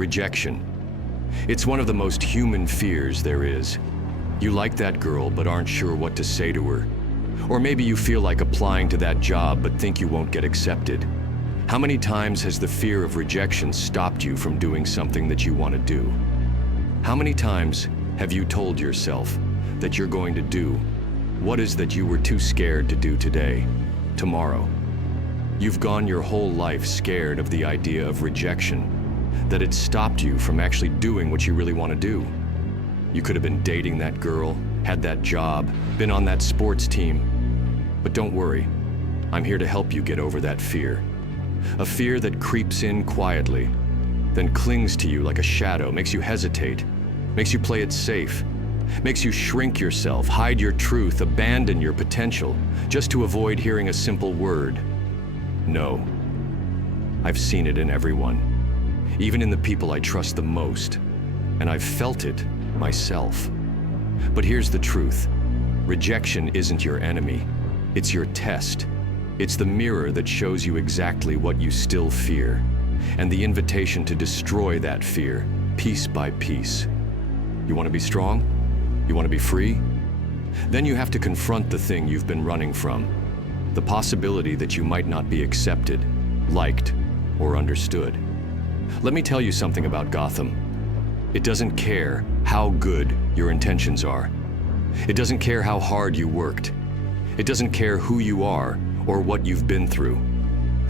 Rejection. It's one of the most human fears there is. You like that girl but aren't sure what to say to her. Or maybe you feel like applying to that job but think you won't get accepted. How many times has the fear of rejection stopped you from doing something that you want to do? How many times have you told yourself that you're going to do what is that you were too scared to do today, tomorrow? You've gone your whole life scared of the idea of rejection, that it stopped you from actually doing what you really want to do. You could have been dating that girl, had that job, been on that sports team. But don't worry, I'm here to help you get over that fear. A fear that creeps in quietly, then clings to you like a shadow, makes you hesitate, makes you play it safe, makes you shrink yourself, hide your truth, abandon your potential, just to avoid hearing a simple word. No. I've seen it in everyone, even in the people I trust the most, and I've felt it myself. But here's the truth. Rejection isn't your enemy. It's your test. It's the mirror that shows you exactly what you still fear, and the invitation to destroy that fear, piece by piece. You want to be strong? You want to be free? Then you have to confront the thing you've been running from, the possibility that you might not be accepted, liked, or understood. Let me tell you something about Gotham. It doesn't care how good your intentions are. It doesn't care how hard you worked. It doesn't care who you are or what you've been through.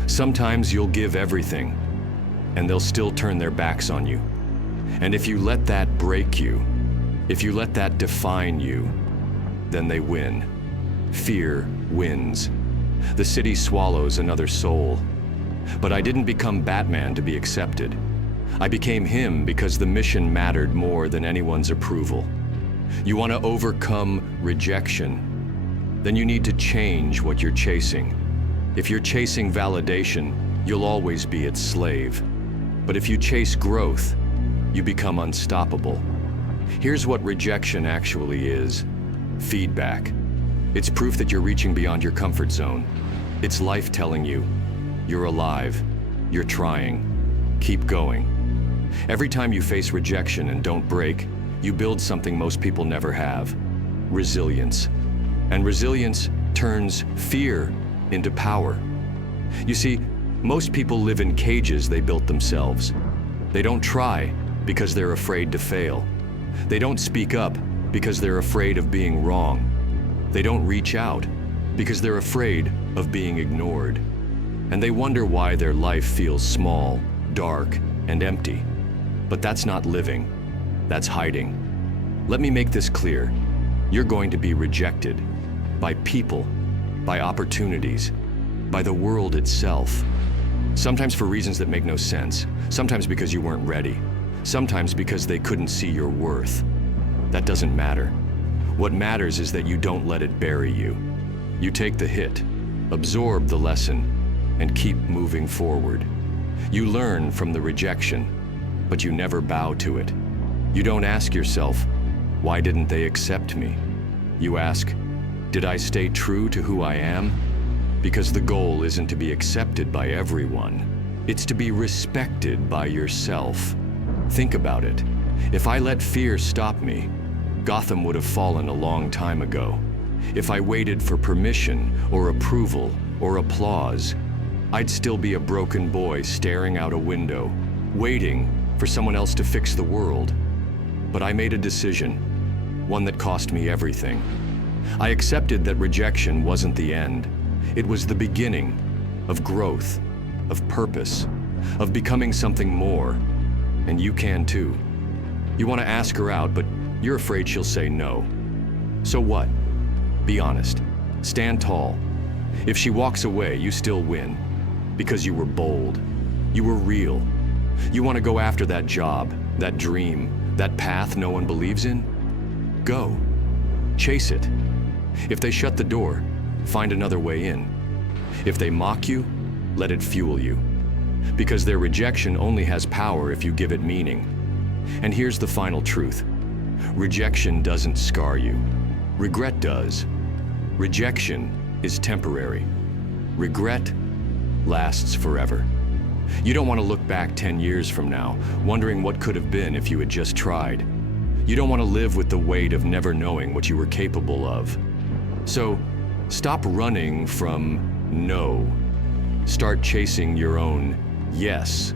Sometimes you'll give everything, and they'll still turn their backs on you. And if you let that break you, if you let that define you, then they win. Fear wins. The city swallows another soul. But I didn't become Batman to be accepted. I became him because the mission mattered more than anyone's approval. You want to overcome rejection? Then you need to change what you're chasing. If you're chasing validation, you'll always be its slave. But if you chase growth, you become unstoppable. Here's what rejection actually is. Feedback. It's proof that you're reaching beyond your comfort zone. It's life telling you, you're alive, you're trying, keep going. Every time you face rejection and don't break, you build something most people never have, resilience. And resilience turns fear into power. You see, most people live in cages they built themselves. They don't try because they're afraid to fail. They don't speak up because they're afraid of being wrong. They don't reach out because they're afraid of being ignored. And they wonder why their life feels small, dark, and empty. But that's not living, that's hiding. Let me make this clear. You're going to be rejected by people, by opportunities, by the world itself. Sometimes for reasons that make no sense, sometimes because you weren't ready, sometimes because they couldn't see your worth. That doesn't matter. What matters is that you don't let it bury you. You take the hit, absorb the lesson, and keep moving forward. You learn from the rejection, but you never bow to it. You don't ask yourself, why didn't they accept me? You ask, did I stay true to who I am? Because the goal isn't to be accepted by everyone. It's to be respected by yourself. Think about it. If I let fear stop me, Gotham would have fallen a long time ago. If I waited for permission or approval or applause, I'd still be a broken boy staring out a window, waiting for someone else to fix the world. But I made a decision, one that cost me everything. I accepted that rejection wasn't the end. It was the beginning of growth, of purpose, of becoming something more. And you can too. You want to ask her out, but you're afraid she'll say no. So what? Be honest. Stand tall. If she walks away, you still win. Because you were bold. You were real. You want to go after that job, that dream, that path no one believes in? Go. Chase it. If they shut the door, find another way in. If they mock you, let it fuel you. Because their rejection only has power if you give it meaning. And here's the final truth. Rejection doesn't scar you. Regret does. Rejection is temporary. Regret lasts forever. You don't want to look back 10 years from now, wondering what could have been if you had just tried. You don't want to live with the weight of never knowing what you were capable of. So, stop running from no. Start chasing your own yes.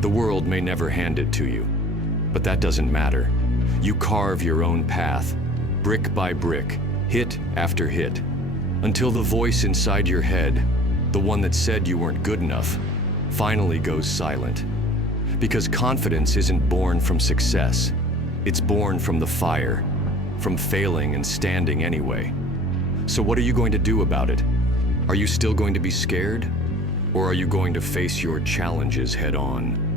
The world may never hand it to you, but that doesn't matter. You carve your own path, brick by brick, hit after hit, until the voice inside your head, the one that said you weren't good enough, finally goes silent. Because confidence isn't born from success. It's born from the fire, from failing and standing anyway. So what are you going to do about it? Are you still going to be scared? Or are you going to face your challenges head on?